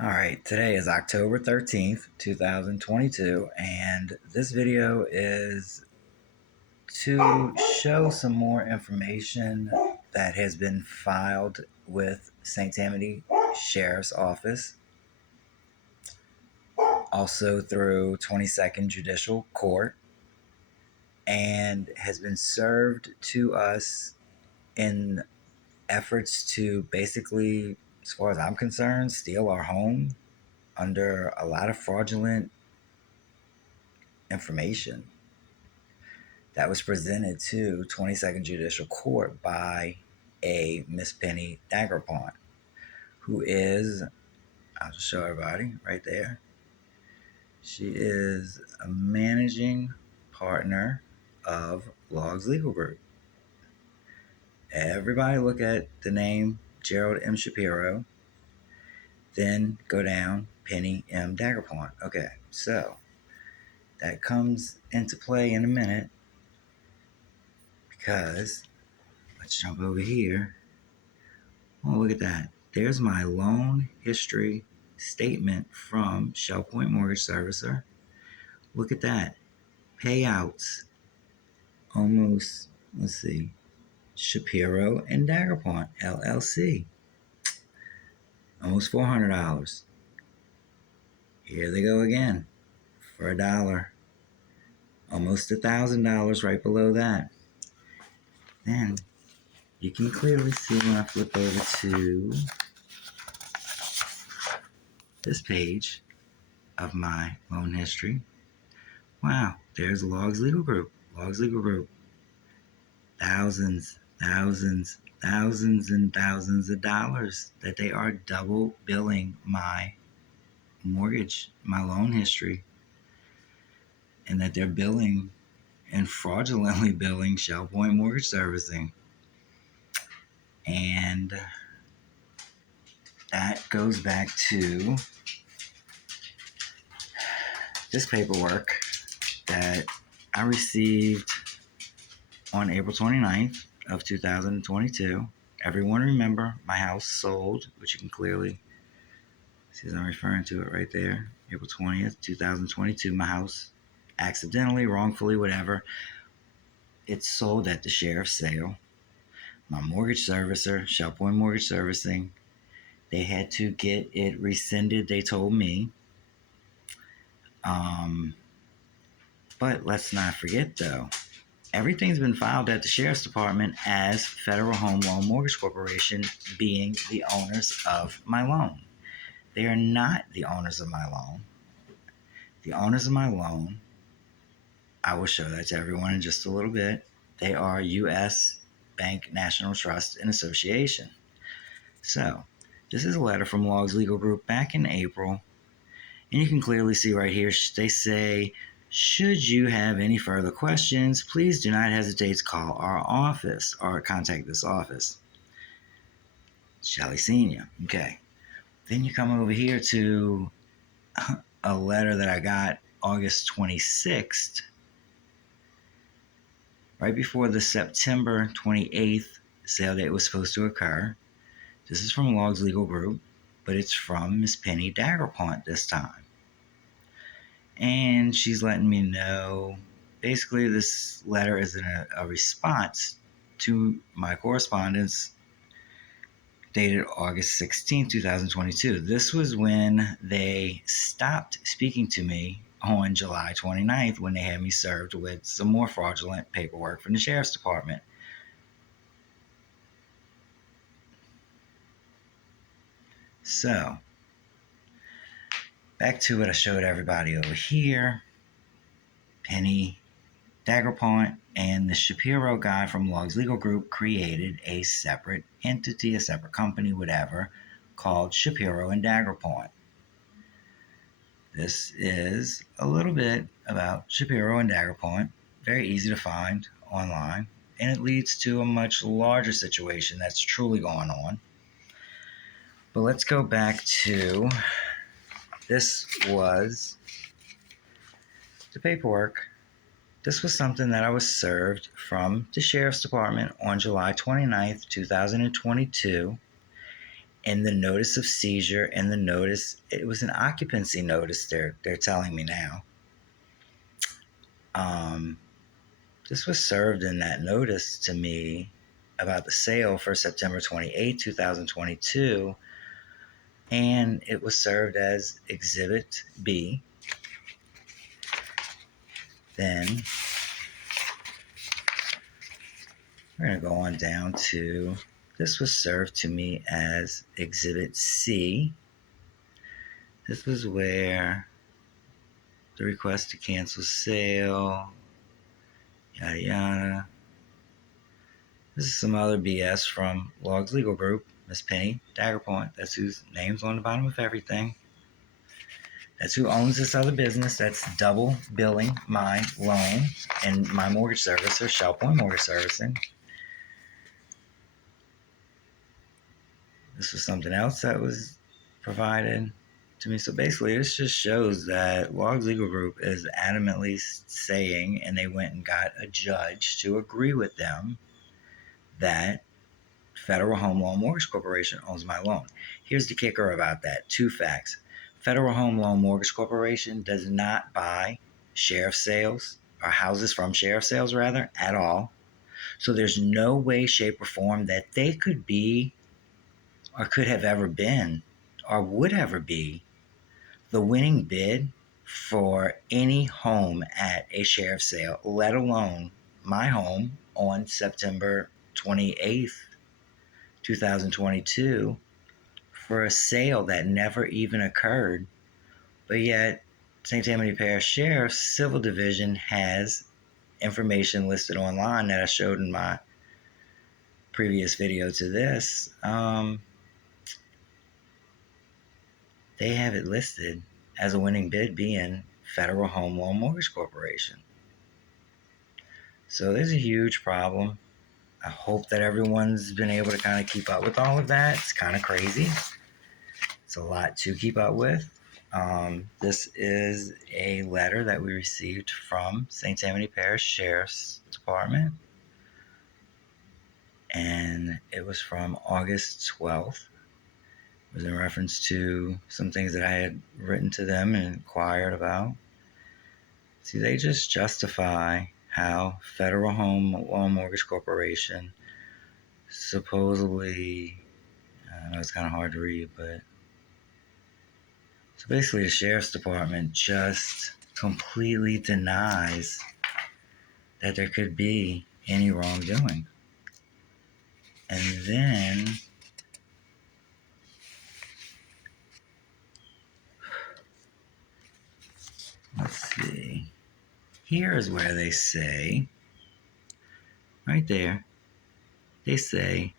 All right, today is October 13th, 2022, and this video is to show some more information that has been filed with St. Tammany Sheriff's Office, also through 22nd Judicial Court, and has been served to us in efforts to basically, as far as I'm concerned, steal our home under a lot of fraudulent information that was presented to 22nd Judicial Court by a Miss Penny Daguerpont, who is, I'll just show everybody right there. She is a managing partner of Logs Legal Group. Everybody look at the name Gerald M. Shapiro, then go down Penny M. Daguerpont. Okay, so that comes into play in a minute because let's jump over here. Oh, look at that. There's my loan history statement from Shell Point Mortgage Servicer. Look at that. Payouts. Almost, let's see, Shapiro and Daguerpont, LLC. Almost $400. Here they go again for $1. Almost $1,000 right below that. Then you can clearly see when I flip over to this page of my loan history. Wow, there's Logs Legal Group. Logs Legal Group. Thousands, thousands, thousands, and thousands of dollars that they are double billing my mortgage, my loan history, and that they're billing and fraudulently billing Shell Point Mortgage Servicing. And that goes back to this paperwork that I received on April 29th of 2022. Everyone remember, my house sold, which you can clearly see as I'm referring to it right there. April 20th, 2022, my house, accidentally, wrongfully, whatever, it sold at the sheriff's sale. My mortgage servicer, Shell Point Mortgage Servicing, they had to get it rescinded, they told me. But let's not forget, though, everything's been filed at the Sheriff's Department as Federal Home Loan Mortgage Corporation being the owners of my loan. They are not the owners of my loan. The owners of my loan, I will show that to everyone in just a little bit. They are U.S. Bank National Trust and Association. So, this is a letter from Logs Legal Group back in April. And you can clearly see right here, they say, should you have any further questions, please do not hesitate to call our office or contact this office. Shelly Senior. Okay. Then you come over here to a letter that I got August 26th, right before the September 28th sale date was supposed to occur. This is from Logs Legal Group, but it's from Miss Penny Daguerpont this time. And she's letting me know, basically this letter is a response to my correspondence dated August 16, 2022. This was when they stopped speaking to me on July 29th when they had me served with some more fraudulent paperwork from the Sheriff's Department. So, back to what I showed everybody over here. Penny Daguerpont and the Shapiro guy from Logs Legal Group created a separate entity, a separate company, whatever, called Shapiro and Daguerpont. This is a little bit about Shapiro and Daguerpont, very easy to find online, and it leads to a much larger situation that's truly going on. But let's go back to, this was the paperwork. This was something that I was served from the Sheriff's Department on July 29th, 2022. in the notice of seizure and the notice, it was an occupancy notice, they're telling me now. Um, this was served in that notice to me about the sale for September 28, 2022, and it was served as Exhibit B. Then we're going to go on down to, this was served to me as Exhibit C. This was where the request to cancel sale, yada yada. This is some other BS from Logs Legal Group, Miss Penny Daggerpoint. That's whose name's on the bottom of everything. That's who owns this other business that's double billing my loan and my mortgage servicer, Shell Point Mortgage Servicing. This was something else that was provided to me. So basically, this just shows that Logs Legal Group is adamantly saying, and they went and got a judge to agree with them, that Federal Home Loan Mortgage Corporation owns my loan. Here's the kicker about that. 2 facts. Federal Home Loan Mortgage Corporation does not buy sheriff sales, or houses from sheriff sales rather, at all. So there's no way, shape, or form that they could be, or could have ever been, or would ever be the winning bid for any home at a sheriff sale, let alone my home on September 28th, 2022, for a sale that never even occurred. But yet, St. Tammany Parish Sheriff's Civil Division has information listed online that I showed in my previous video to this. They have it listed as a winning bid being Federal Home Loan Mortgage Corporation. So there's a huge problem. I hope that everyone's been able to kind of keep up with all of that. It's kind of crazy. It's a lot to keep up with. This is a letter that we received from St. Tammany Parish Sheriff's Department, and it was from August 12th. It was in reference to some things that I had written to them and inquired about. See, they just justify how Federal Home Loan Mortgage Corporation supposedly, I know it's kind of hard to read, but so basically the Sheriff's Department just completely denies that there could be any wrongdoing. And then let's see. Here is where they say, right there, they say,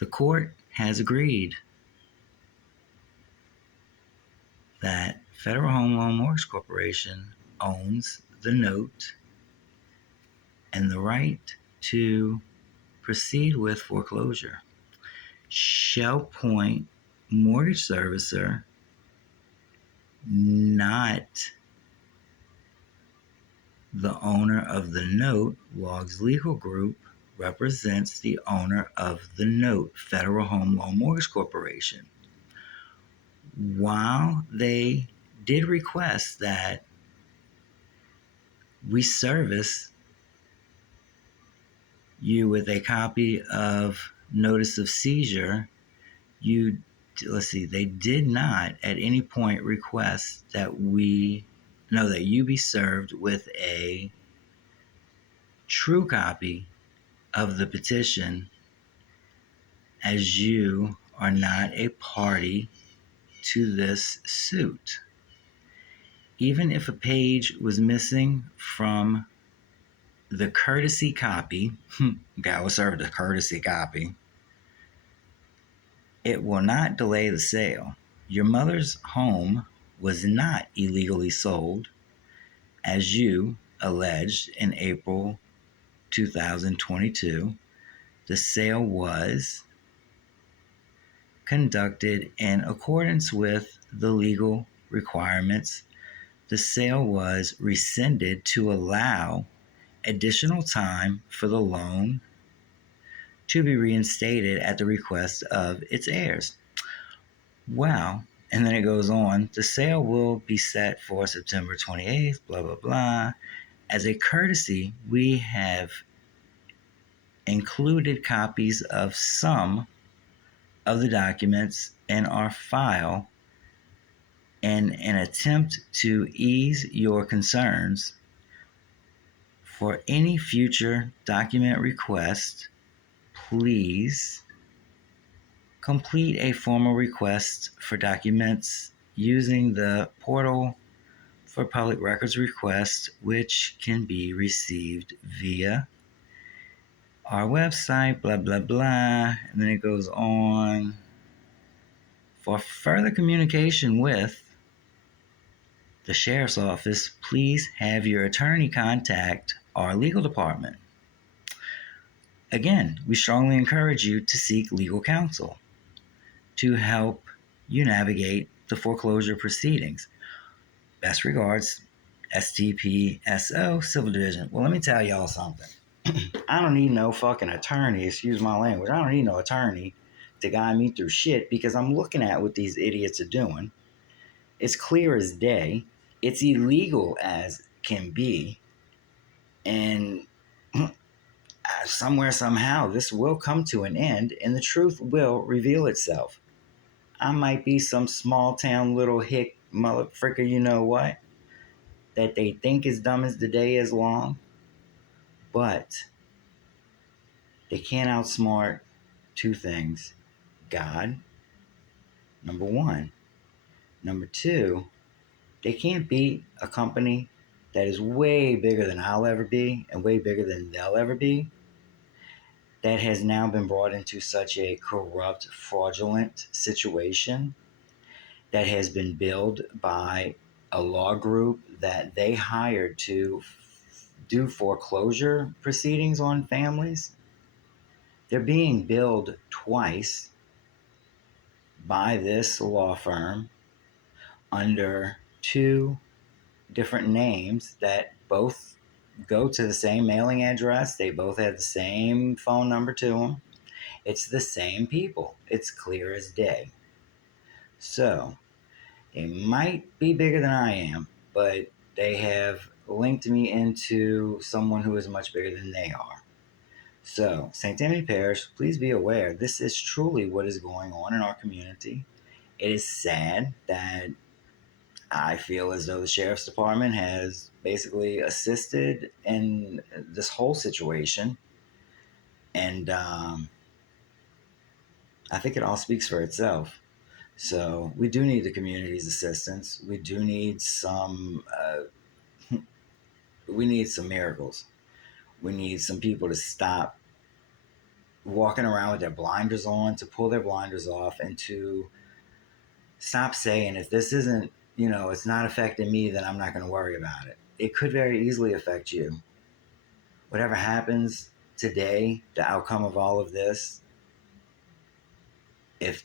the court has agreed that Federal Home Loan Mortgage Corporation owns the note and the right to proceed with foreclosure. Shell Point Mortgage Servicer, not the owner of the note, Logs Legal Group, represents the owner of the note, Federal Home Loan Mortgage Corporation. While they did request that we service you with a copy of notice of seizure, they did not at any point request that you be served with a true copy of the petition, as you are not a party to this suit. Even if a page was missing from the courtesy copy, I was served a courtesy copy, it will not delay the sale. Your mother's home was not illegally sold, as you alleged in April 2022. The sale was conducted in accordance with the legal requirements. The sale was rescinded to allow additional time for the loan to be reinstated at the request of its heirs. Well, and then it goes on, the sale will be set for September 28th, blah, blah, blah. As a courtesy, we have included copies of some of the documents in our file in an attempt to ease your concerns. For any future document request, please complete a formal request for documents using the portal for public records requests, which can be received via our website, blah, blah, blah. And then it goes on. For further communication with the sheriff's office, please have your attorney contact our legal department. Again, we strongly encourage you to seek legal counsel to help you navigate the foreclosure proceedings. Best regards, STPSO Civil Division. Well, let me tell y'all something. I don't need no fucking attorney, excuse my language. I don't need no attorney to guide me through shit because I'm looking at what these idiots are doing. It's clear as day. It's illegal as can be. And somewhere, somehow, this will come to an end and the truth will reveal itself. I might be some small town little hick motherfucker, you know what, that they think is dumb as the day is long, but they can't outsmart two things: God, number one. Number two, they can't beat a company that is way bigger than I'll ever be and way bigger than they'll ever be, that has now been brought into such a corrupt, fraudulent situation that has been billed by a law group that they hired to do foreclosure proceedings on families. They're being billed twice by this law firm under two different names that both go to the same mailing address. They both have the same phone number to them. It's the same people. It's clear as day. So they might be bigger than I am, but they have linked me into someone who is much bigger than they are. So, St. Tammany Parish, please be aware this is truly what is going on in our community. It is sad that I feel as though the sheriff's department has basically assisted in this whole situation. And I think it all speaks for itself. So we do need the community's assistance. We do need we need some miracles. We need some people to stop walking around with their blinders on, to pull their blinders off, and to stop saying, if this isn't, it's not affecting me, then I'm not going to worry about it. It could very easily affect you. Whatever happens today, the outcome of all of this, if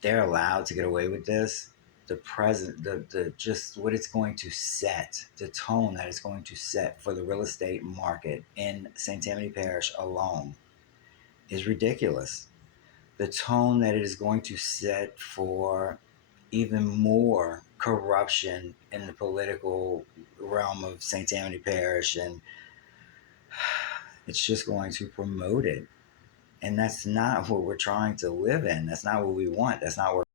they're allowed to get away with this, the just what it's going to set, the tone that it's going to set for the real estate market in St. Tammany Parish alone is ridiculous. The tone that it is going to set for even more corruption in the political realm of St. Tammany Parish, and it's just going to promote it. And that's not what we're trying to live in. That's not what we want. That's not what